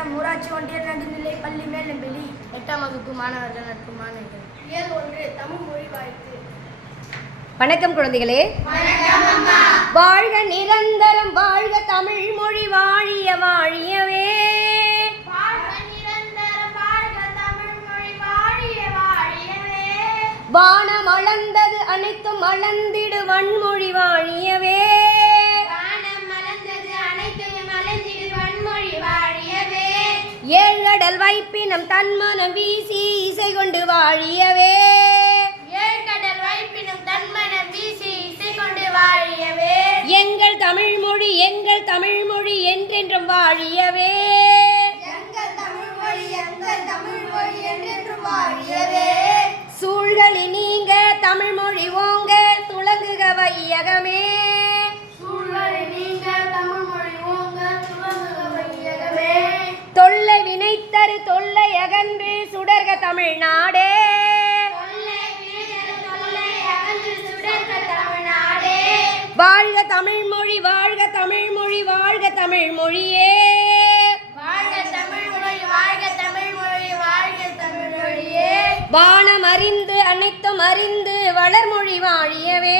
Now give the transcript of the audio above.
மாவட்டம் ஊராட்சி ஒன்றிய நடுநிலை பள்ளி மேலம்பெளி 8ஆம் வகுப்பு மாணவர்கள் நட்பு மாணவர்கள். இயல் 1 தமிழ் மொழி வாழ்த்து. வணக்கம் குழந்தைகளே. வாழ்க நிரந்தரம், வாழ்க தமிழ் மொழி வாழிய வாழியவே. வானம் அளந்தது அனைத்தும் அளந்திடு வன்மொழி வாழியவே. ஏழ்கடல் வைப்பினம் தன்மனம் வீசி இசை கொண்டு வாழியவே. எங்கள் தமிழ் மொழி என்றென்றும் வாழியவே. சூழ்களி நீங்க தமிழ் மொழி ஓங்க துளங்குக வையகமே. தொல்லை வினைத்தரு தொல்லை அகன்று சுடர்க தமிழ்நாடே. வாழ்க தமிழ் மொழி, வாழ்க தமிழ் மொழி, வாழ்க தமிழ் மொழியே. வானம் அறிந்து அனைத்தும் அறிந்து வளர்மொழி வாழியவே.